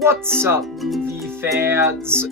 What's up, movie fans?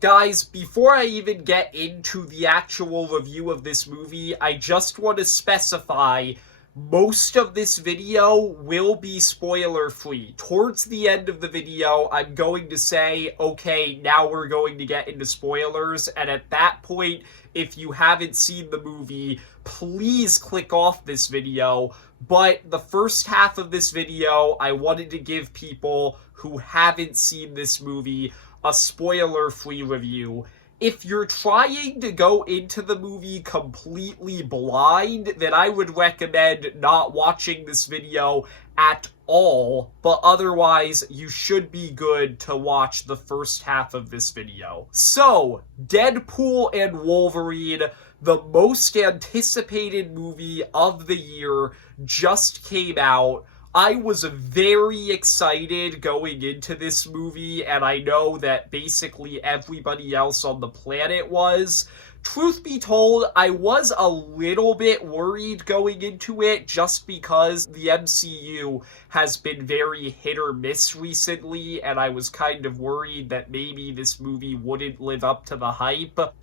Guys, before I even get into the actual review of this movie, I just want to specify most of this video will be spoiler-free. Towards the end of the video, I'm going to say, okay, now we're going to get into spoilers, and at that point, if you haven't seen the movie, please click off this video. But the first half of this video, I wanted to give people who haven't seen this movie a spoiler-free review. If you're trying to go into the movie completely blind, then I would recommend not watching this video at all, but otherwise, you should be good to watch the first half of this video. So, Deadpool and Wolverine, the most anticipated movie of the year, just came out. I was very excited going into this movie, and I know that basically everybody else on the planet was. Truth be told, I was a little bit worried going into it just because the MCU has been very hit or miss recently, and I was kind of worried that maybe this movie wouldn't live up to the hype. But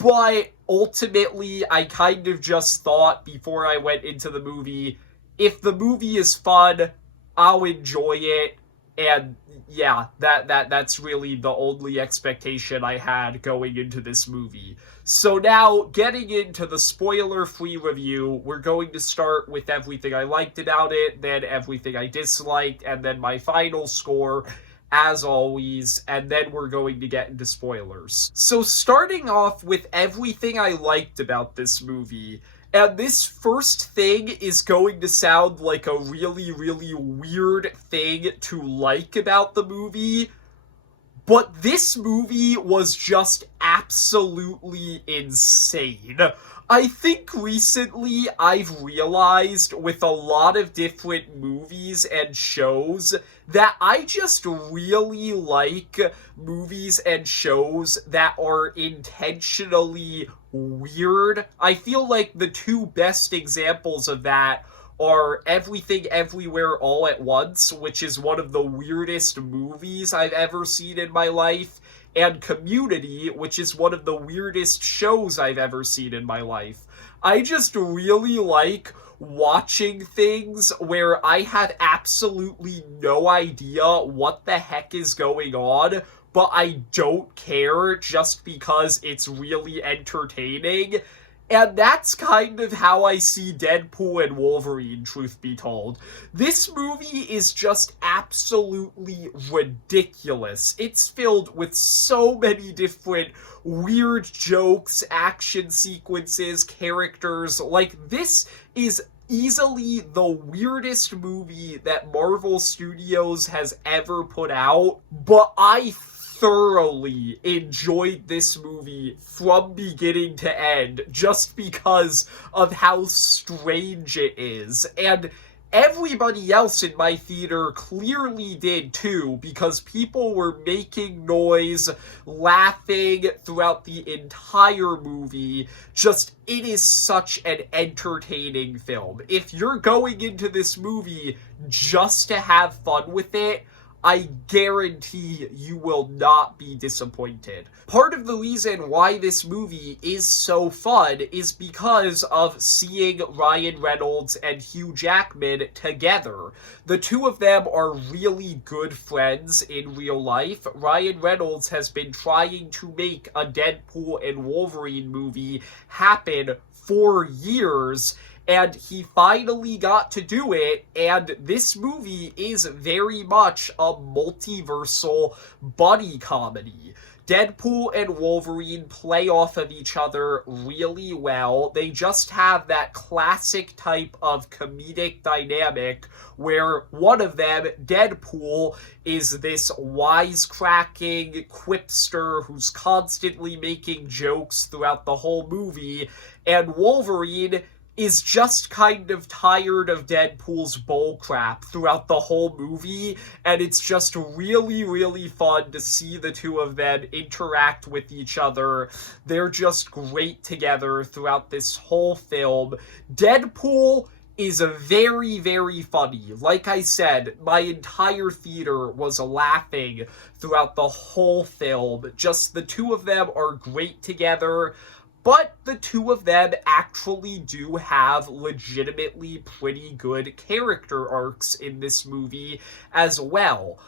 ultimately, I kind of just thought before I went into the movie, if the movie is fun, I'll enjoy it, and yeah, that's really the only expectation I had going into this movie. So now, getting into the spoiler-free review, we're going to start with everything I liked about it, then everything I disliked, and then my final score, as always, and then we're going to get into spoilers. So starting off with everything I liked about this movie, and this first thing is going to sound like a really, really weird thing to like about the movie, but this movie was just absolutely insane. I think recently I've realized with a lot of different movies and shows that I just really like movies and shows that are intentionally weird. I feel like the two best examples of that are Everything Everywhere All at Once, which is one of the weirdest movies I've ever seen in my life, and Community, which is one of the weirdest shows I've ever seen in my life. I just really like watching things where I have absolutely no idea what the heck is going on, but I don't care just because it's really entertaining. And that's kind of how I see Deadpool and Wolverine, truth be told. This movie is just absolutely ridiculous. It's filled with so many different weird jokes, action sequences, characters. Like, this is easily the weirdest movie that Marvel Studios has ever put out, but I thoroughly enjoyed this movie from beginning to end just because of how strange it is. And everybody else in my theater clearly did too, because people were making noise, laughing throughout the entire movie. Just, it is such an entertaining film. If you're going into this movie just to have fun with it, I guarantee you will not be disappointed. Part of the reason why this movie is so fun is because of seeing Ryan Reynolds and Hugh Jackman together. The two of them are really good friends in real life. Ryan Reynolds has been trying to make a Deadpool and Wolverine movie happen for years, and he finally got to do it, and this movie is very much a multiversal buddy comedy. Deadpool and Wolverine play off of each other really well. They just have that classic type of comedic dynamic where one of them, Deadpool, is this wisecracking quipster who's constantly making jokes throughout the whole movie, and Wolverine is just kind of tired of Deadpool's bullcrap throughout the whole movie, and it's just really, really fun to see the two of them interact with each other. They're just great together throughout this whole film. Deadpool is very, very funny. Like I said, my entire theater was laughing throughout the whole film. Just the two of them are great together. But the two of them actually do have legitimately pretty good character arcs in this movie as well.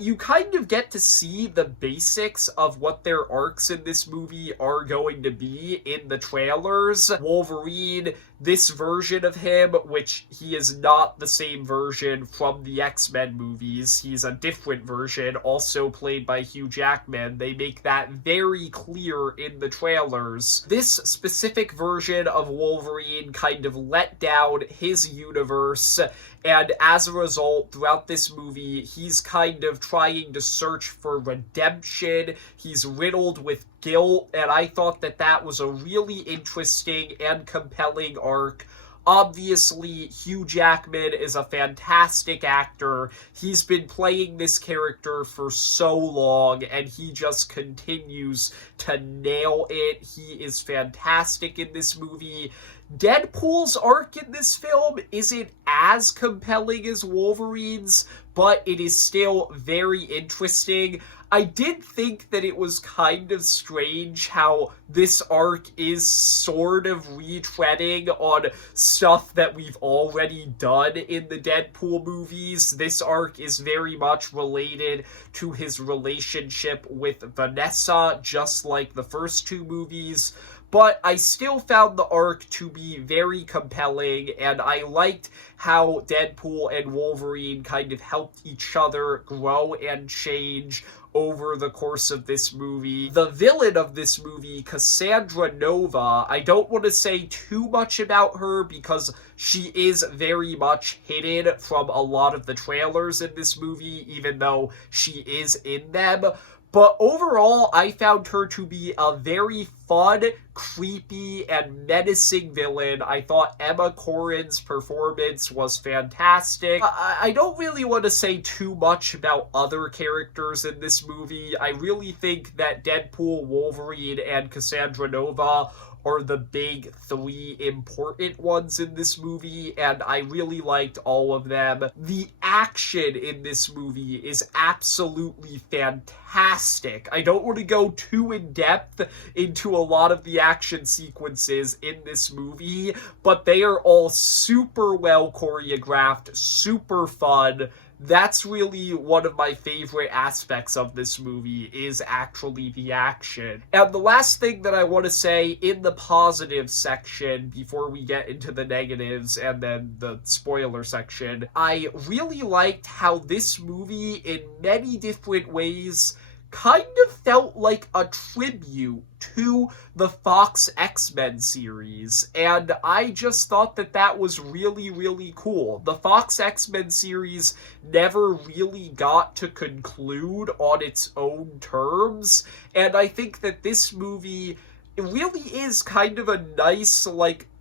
You kind of get to see the basics of what their arcs in this movie are going to be in the trailers. Wolverine, this version of him, which he is not the same version from the X-Men movies. He's a different version, also played by Hugh Jackman. They make that very clear in the trailers. This specific version of Wolverine kind of let down his universe, and as a result, throughout this movie, he's kind of trying to search for redemption. He's riddled with guilt, and I thought that that was a really interesting and compelling arc. Obviously, Hugh Jackman is a fantastic actor. He's been playing this character for so long, and he just continues to nail it. He is fantastic in this movie. Deadpool's arc in this film isn't as compelling as Wolverine's, but it is still very interesting. I did think that it was kind of strange how this arc is sort of retreading on stuff that we've already done in the Deadpool movies. This arc is very much related to his relationship with Vanessa, just like the first two movies. But I still found the arc to be very compelling, and I liked how Deadpool and Wolverine kind of helped each other grow and change over the course of this movie. The villain of this movie, Cassandra Nova, I don't want to say too much about her because she is very much hidden from a lot of the trailers in this movie, even though she is in them. But overall, I found her to be a very fun, creepy, and menacing villain. I thought Emma Corrin's performance was fantastic. I don't really want to say too much about other characters in this movie. I really think that Deadpool, Wolverine, and Cassandra Nova are the big three important ones in this movie, and I really liked all of them. The action in this movie is absolutely fantastic. I don't want to go too in depth into a lot of the action sequences in this movie, but they are all super well choreographed, super fun. That's really one of my favorite aspects of this movie, is actually the action. And the last thing that I want to say in the positive section before we get into the negatives and then the spoiler section, I really liked how this movie in many different ways kind of felt like a tribute to the Fox X-Men series, and I just thought that that was really, really cool. The Fox X-Men series never really got to conclude on its own terms, and I think that this movie really is kind of a nice,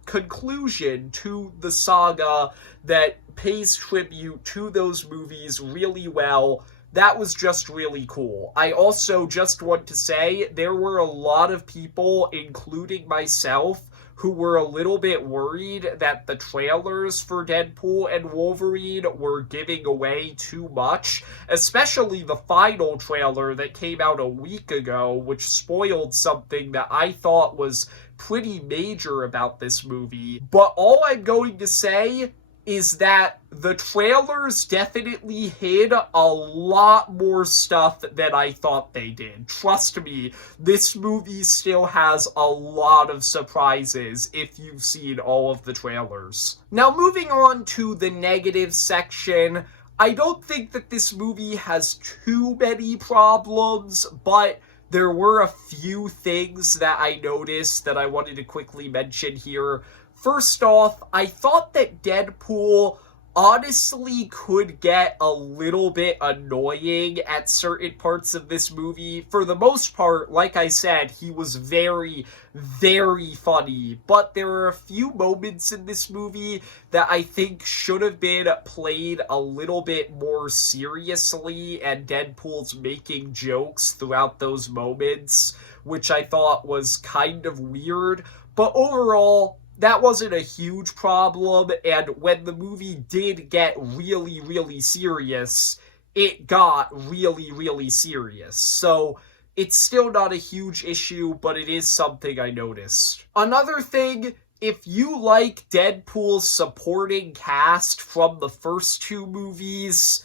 conclusion to the saga that pays tribute to those movies really well. That was just really cool. I also just want to say there were a lot of people, including myself, who were a little bit worried that the trailers for Deadpool and Wolverine were giving away too much, especially the final trailer that came out a week ago, which spoiled something that I thought was pretty major about this movie. But all I'm going to say is that the trailers definitely hid a lot more stuff than I thought they did. Trust me, this movie still has a lot of surprises if you've seen all of the trailers. Now, moving on to the negative section, I don't think that this movie has too many problems, but there were a few things that I noticed that I wanted to quickly mention here. First off, I thought that Deadpool honestly could get a little bit annoying at certain parts of this movie. For the most part, like I said, he was very, very funny. But there are a few moments in this movie that I think should have been played a little bit more seriously, and Deadpool's making jokes throughout those moments, which I thought was kind of weird. But overall, that wasn't a huge problem, and when the movie did get really, really serious, it got really, really serious. So it's still not a huge issue, but it is something I noticed. Another thing, if you like Deadpool's supporting cast from the first two movies,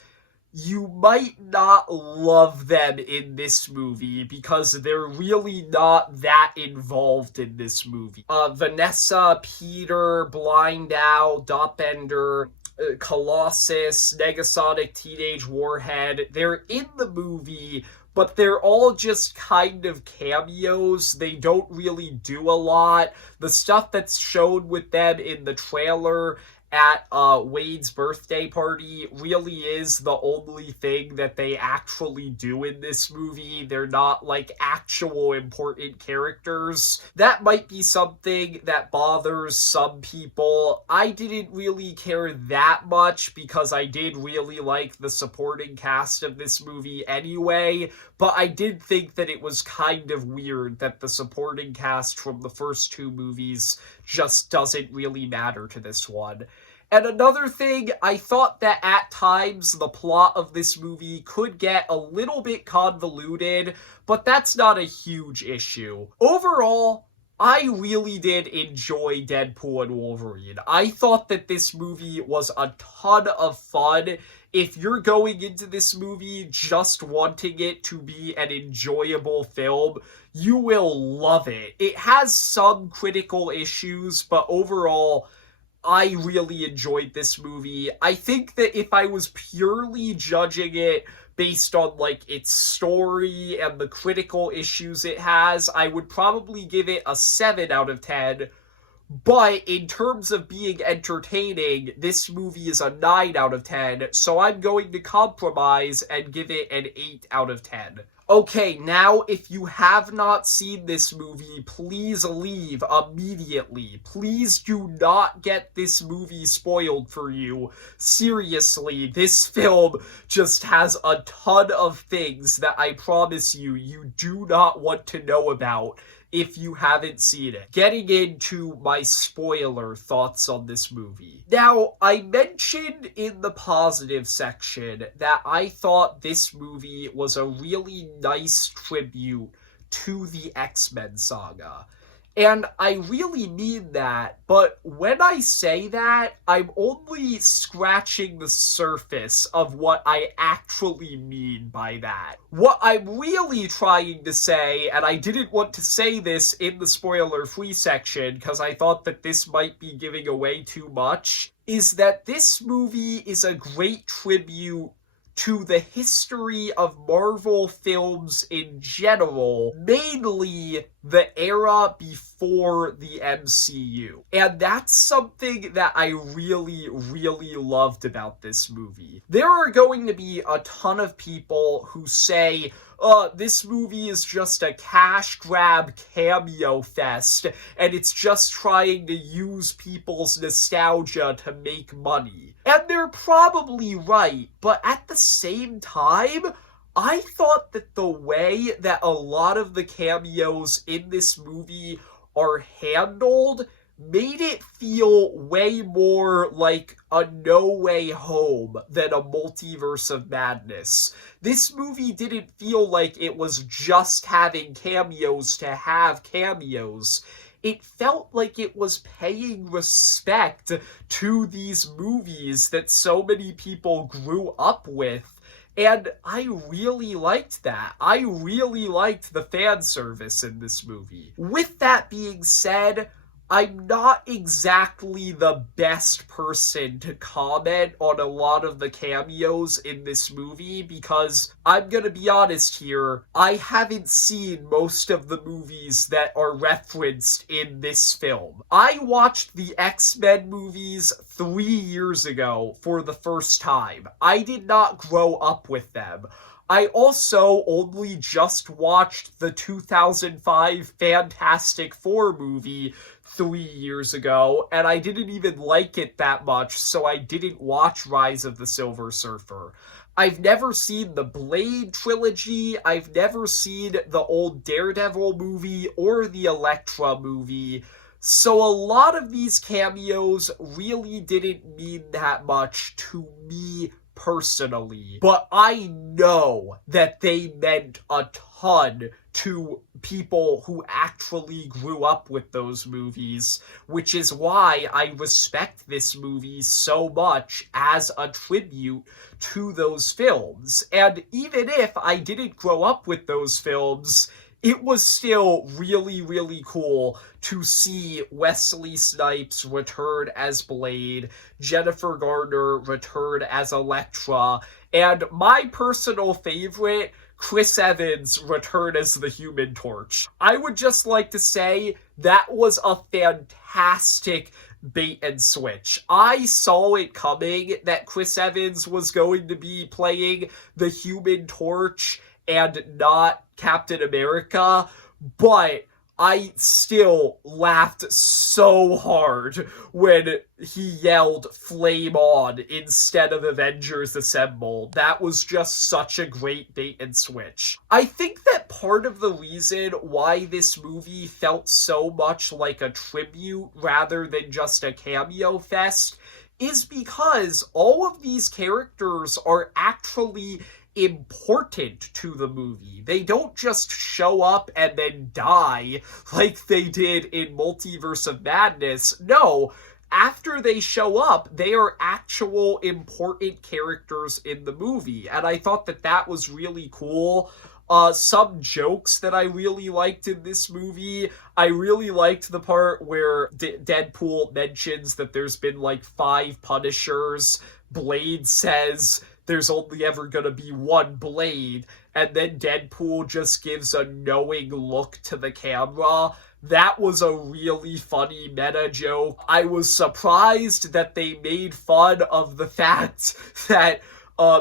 you might not love them in this movie because they're really not that involved in this movie. Vanessa, Peter, Blind Owl, Dotbender, Colossus, Negasonic, Teenage Warhead, they're in the movie, but they're all just kind of cameos. They don't really do a lot. The stuff that's shown with them in the trailer at Wade's birthday party really is the only thing that they actually do in this movie. They're not like actual important characters. That might be something that bothers some people. I didn't really care that much because I did really like the supporting cast of this movie anyway, but I did think that it was kind of weird that the supporting cast from the first two movies just doesn't really matter to this one. And another thing, I thought that at times the plot of this movie could get a little bit convoluted, but that's not a huge issue. Overall, I really did enjoy Deadpool and Wolverine. I thought that this movie was a ton of fun. If you're going into this movie just wanting it to be an enjoyable film, you will love it. It has some critical issues, but overall, I really enjoyed this movie. I think that if I was purely judging it based on, like, its story and the critical issues it has, I would probably give it a 7 out of 10. But in terms of being entertaining, this movie is a 9 out of 10, so I'm going to compromise and give it an 8 out of 10. Okay, now, if you have not seen this movie, please leave immediately. Please do not get this movie spoiled for you. Seriously, this film just has a ton of things that I promise you, you do not want to know about if you haven't seen it. Getting into my spoiler thoughts on this movie. Now, I mentioned in the positive section that I thought this movie was a really nice tribute to the X-Men saga. And I really mean that, but when I say that, I'm only scratching the surface of what I actually mean by that. What I'm really trying to say, and I didn't want to say this in the spoiler-free section because I thought that this might be giving away too much, is that this movie is a great tribute to the history of Marvel films in general, mainly the era before the MCU. And that's something that I really, really loved about this movie. There are going to be a ton of people who say, this movie is just a cash grab cameo fest, and it's just trying to use people's nostalgia to make money. And they're probably right, but at the same time, I thought that the way that a lot of the cameos in this movie are handled made it feel way more like a No Way Home than a Multiverse of Madness. This movie didn't feel like it was just having cameos to have cameos. It felt like it was paying respect to these movies that so many people grew up with. And I really liked that. I really liked the fan service in this movie. With that being said, I'm not exactly the best person to comment on a lot of the cameos in this movie because I'm gonna be honest here, I haven't seen most of the movies that are referenced in this film. I watched the X-Men movies 3 years ago for the first time. I did not grow up with them. I also only just watched the 2005 Fantastic Four movie 3 years ago, and I didn't even like it that much, so I didn't watch Rise of the Silver Surfer. I've never seen the Blade trilogy, I've never seen the old Daredevil movie or the Elektra movie, So a lot of these cameos really didn't mean that much to me personally, but I know that they meant a ton to people who actually grew up with those movies, which is why I respect this movie so much as a tribute to those films. And even if I didn't grow up with those films, it was still really, really cool to see Wesley Snipes return as Blade, Jennifer Garner return as Elektra, and my personal favorite, Chris Evans return as the Human Torch. I would just like to say that was a fantastic bait and switch. I saw it coming that Chris Evans was going to be playing the Human Torch and not Captain America, but I still laughed so hard when he yelled "Flame on" instead of "Avengers Assemble." That was just such a great bait and switch. I think that part of the reason why this movie felt so much like a tribute rather than just a cameo fest is because all of these characters are actually important to the movie. They don't just show up and then die like they did in Multiverse of Madness. No, after they show up, they are actual important characters in the movie. And I thought that that was really cool. Some jokes that I really liked in this movie. I really liked the part where Deadpool mentions that there's been like 5 Punishers. Blade says there's only ever gonna be one Blade, and then Deadpool just gives a knowing look to the camera. That was a really funny meta joke. I was surprised that they made fun of the fact that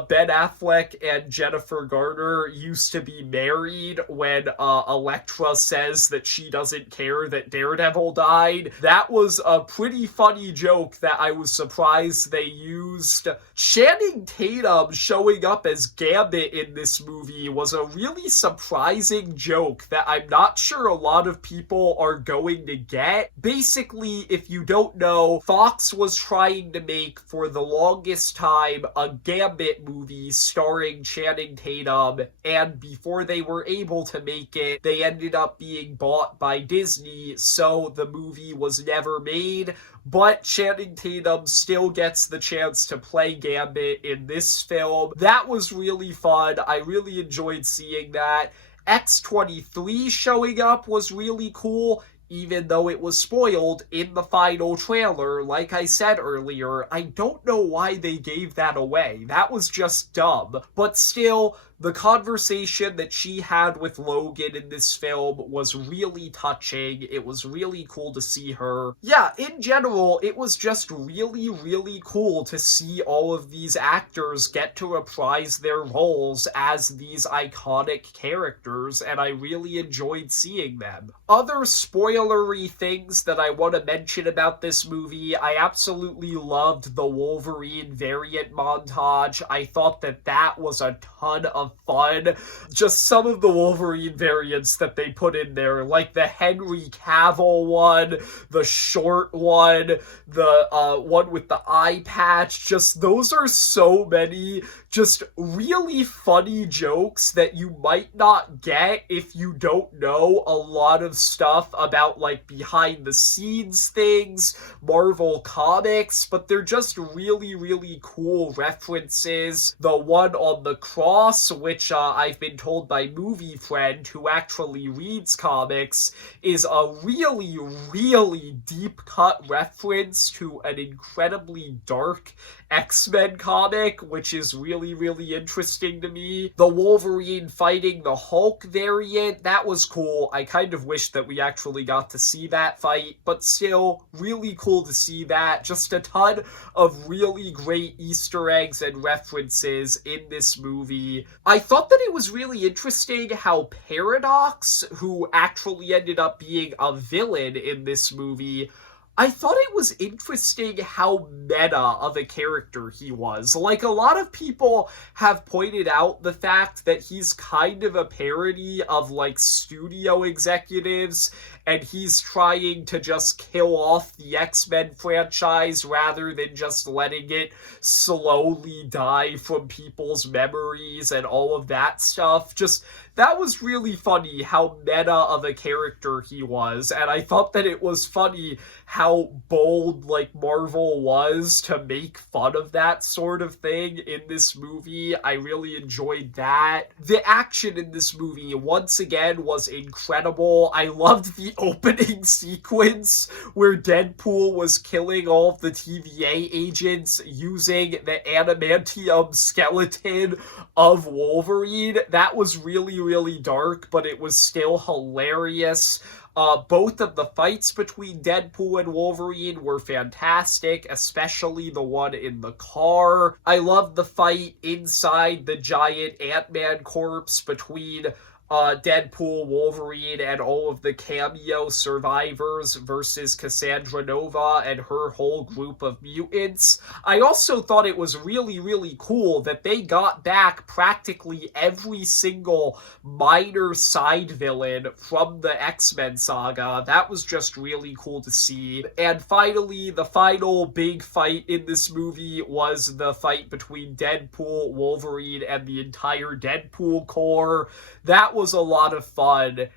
Ben Affleck and Jennifer Garner used to be married when Elektra says that she doesn't care that Daredevil died. That was a pretty funny joke that I was surprised they used. Channing Tatum showing up as Gambit in this movie was a really surprising joke that I'm not sure a lot of people are going to get. Basically, if you don't know, Fox was trying to make for the longest time a Gambit movie starring Channing Tatum, and before they were able to make it, they ended up being bought by Disney, so the movie was never made. But Channing Tatum still gets the chance to play Gambit in this film. That was really fun. I really enjoyed seeing that. X-23 showing up was really cool, even though it was spoiled in the final trailer. Like I said earlier, I don't know why they gave that away. That was just dumb. But still, the conversation that she had with Logan in this film was really touching. It was really cool to see her. Yeah, in general, it was just really, really cool to see all of these actors get to reprise their roles as these iconic characters, and I really enjoyed seeing them. Other spoilery things that I want to mention about this movie, I absolutely loved the Wolverine variant montage. I thought that that was a ton of fun. Just some of the Wolverine variants that they put in there, like the Henry Cavill one, the short one, the one with the eye patch. Just those are so many just really funny jokes that you might not get if you don't know a lot of stuff about like behind the scenes things, Marvel comics, but they're just really, really cool references. The one on the cross, which I've been told by Movie Friend, who actually reads comics, is a really, really deep cut reference to an incredibly dark X-Men comic, which is really, really interesting to me. The Wolverine fighting the Hulk variant, that was cool. I kind of wish that we actually got to see that fight, but still, really cool to see that. Just a ton of really great Easter eggs and references in this movie. I thought that it was really interesting how Paradox, who actually ended up being a villain in this movie, I thought it was interesting how meta of a character he was. Like, a lot of people have pointed out the fact that he's kind of a parody of, like, studio executives and he's trying to just kill off the X-Men franchise rather than just letting it slowly die from people's memories and all of that stuff. Just, that was really funny how meta of a character he was, and I thought that it was funny how bold, like, Marvel was to make fun of that sort of thing in this movie. I really enjoyed that. The action in this movie, once again, was incredible. I loved the opening sequence where Deadpool was killing all of the TVA agents using the adamantium skeleton of Wolverine. That was really, really dark, but it was still hilarious. Both of the fights between Deadpool and Wolverine were fantastic, especially the one in the car. I loved the fight inside the giant Ant-Man corpse between Deadpool, Wolverine, and all of the cameo survivors versus Cassandra Nova and her whole group of mutants. I also thought it was really, really cool that they got back practically every single minor side villain from the X-Men saga. That was just really cool to see. And finally, the final big fight in this movie was the fight between Deadpool, Wolverine, and the entire Deadpool Corps. That was a lot of fun,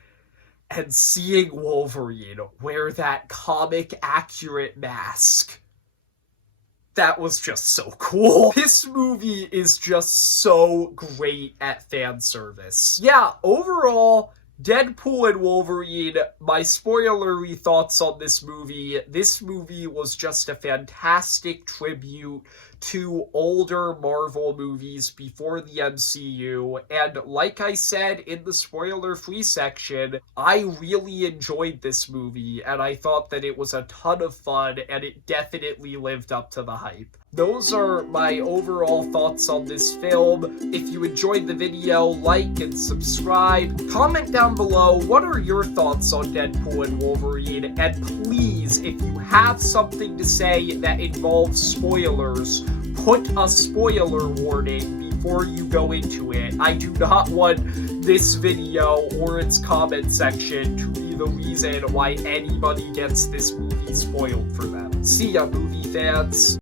and seeing Wolverine wear that comic accurate mask, that was just so cool. This movie is just so great at fan service. Yeah, overall, Deadpool and Wolverine, my spoilery thoughts on this movie was just a fantastic tribute to older Marvel movies before the MCU, and like I said in the spoiler-free section, I really enjoyed this movie, and I thought that it was a ton of fun, and it definitely lived up to the hype. Those are my overall thoughts on this film. If you enjoyed the video, like and subscribe. Comment down below, what are your thoughts on Deadpool and Wolverine? And please, if you have something to say that involves spoilers, put a spoiler warning before you go into it. I do not want this video or its comment section to be the reason why anybody gets this movie spoiled for them. See ya, movie fans.